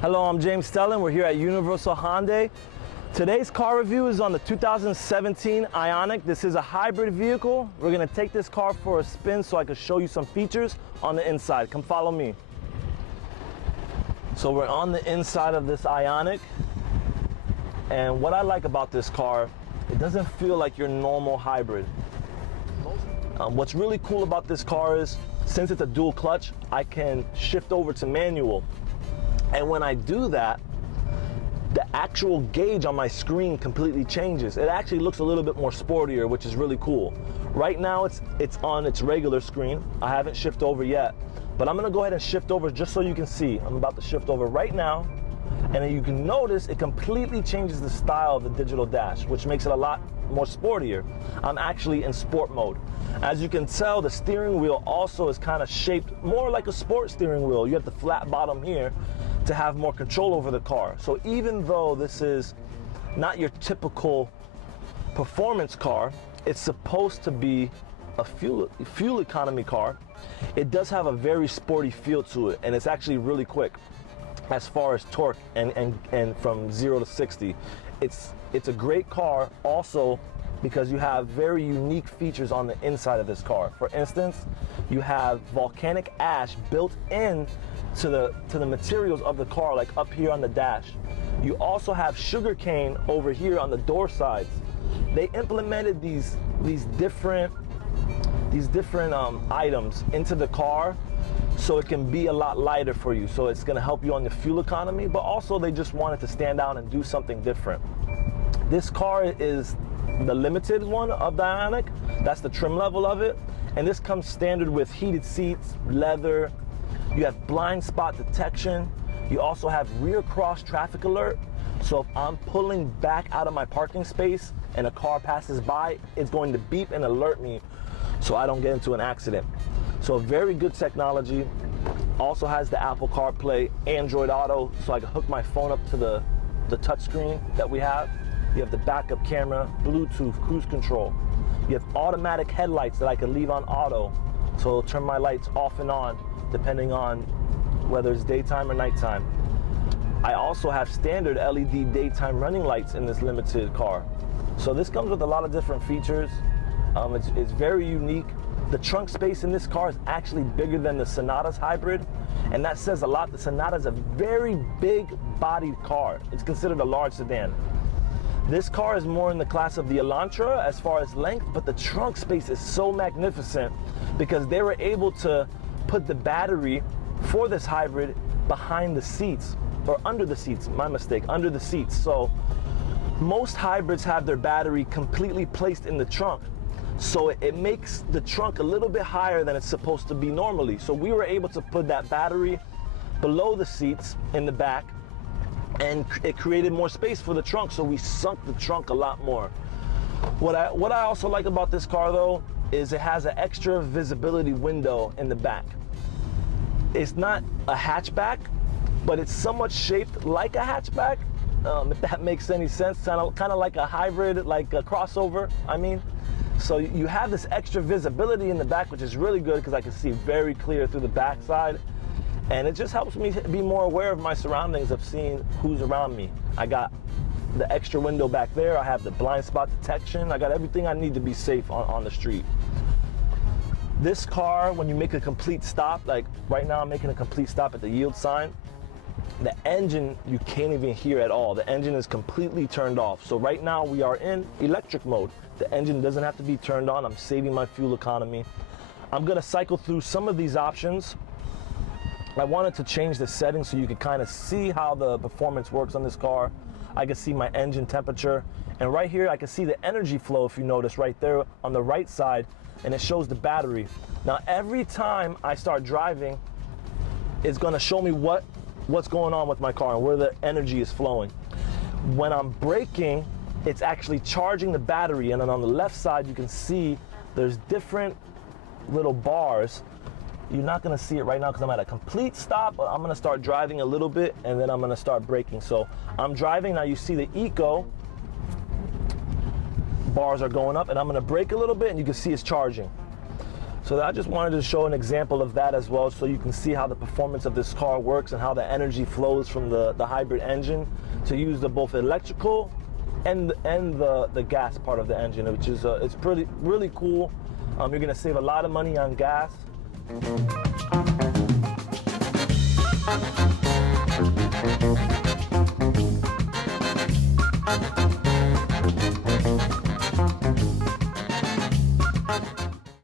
Hello, I'm James Stellan. We're here at Universal Hyundai. Today's car review is on the 2017 Ioniq. This is a hybrid vehicle. We're gonna take this car for a spin so I can show you some features on the inside. Come follow me. So we're on the inside of this Ioniq. And what I like about this car, it doesn't feel like your normal hybrid. What's really cool about this car is, since it's a dual clutch, I can shift over to manual. And when I do that, the actual gauge on my screen completely changes. It actually looks a little bit more sportier, which is really cool. Right now it's on its regular screen. I haven't shifted over yet, but I'm gonna go ahead and shift over just so you can see. I'm about to shift over right now, and then you can notice it completely changes the style of the digital dash, which makes it a lot more sportier. I'm actually in sport mode. As you can tell, the steering wheel also is kind of shaped more like a sport steering wheel. You have the flat bottom here to have more control over the car. So even though this is not your typical performance car, it's supposed to be a fuel economy car. It does have a very sporty feel to it, and it's actually really quick as far as torque and from 0 to 60. It's a great car also because you have very unique features on the inside of this car. For instance, you have volcanic ash built in to the materials of the car, like up here on the dash. You also have sugarcane over here on the door sides. They implemented these different items into the car so it can be a lot lighter for you. So it's gonna help you on the fuel economy, but also they just wanted to stand out and do something different. This car is the limited one of the Ioniq. That's the trim level of it. And this comes standard with heated seats, leather. You have blind spot detection. You also have rear cross traffic alert. So if I'm pulling back out of my parking space and a car passes by, it's going to beep and alert me so I don't get into an accident. So very good technology. Also has the Apple CarPlay, Android Auto, so I can hook my phone up to the touchscreen that we have. You have the backup camera, Bluetooth, cruise control. You have automatic headlights that I can leave on auto, so it'll turn my lights off and on depending on whether it's daytime or nighttime. I also have standard LED daytime running lights in this limited car. So this comes with a lot of different features. It's very unique. The trunk space in this car is actually bigger than the Sonata's hybrid, and that says a lot. The Sonata is a very big bodied car. It's considered a large sedan. This car is more in the class of the Elantra as far as length, but the trunk space is so magnificent because they were able to put the battery for this hybrid behind the seats, or under the seats, my mistake, under the seats. So most hybrids have their battery completely placed in the trunk. So it makes the trunk a little bit higher than it's supposed to be normally. So we were able to put that battery below the seats in the back, and it created more space for the trunk, so we sunk the trunk a lot more. What I also like about this car though is it has an extra visibility window in the back. It's not a hatchback, but it's somewhat shaped like a hatchback, if that makes any sense. Kind of like a hybrid, like a crossover, I mean. So you have this extra visibility in the back, which is really good because I can see very clear through the backside. And it just helps me be more aware of my surroundings, of seeing who's around me. I got the extra window back there. I have the blind spot detection. I got everything I need to be safe on the street. This car, when you make a complete stop, like right now I'm making a complete stop at the yield sign, the engine you can't even hear at all. The engine is completely turned off. So right now we are in electric mode. The engine doesn't have to be turned on. I'm saving my fuel economy. I'm gonna cycle through some of these options. I wanted to change the settings so you could kind of see how the performance works on this car. I can see my engine temperature, and right here I can see the energy flow, if you notice right there on the right side, and it shows the battery. Now every time I start driving, it's gonna show me what's going on with my car and where the energy is flowing. When I'm braking, it's actually charging the battery, and then on the left side you can see there's different little bars. You're not gonna see it right now because I'm at a complete stop, but I'm gonna start driving a little bit and then I'm gonna start braking. So I'm driving, now you see the eco bars are going up, and I'm gonna brake a little bit and you can see it's charging. So I just wanted to show an example of that as well, so you can see how the performance of this car works and how the energy flows from the hybrid engine to use the both electrical and the gas part of the engine, which is it's really cool. You're gonna save a lot of money on gas.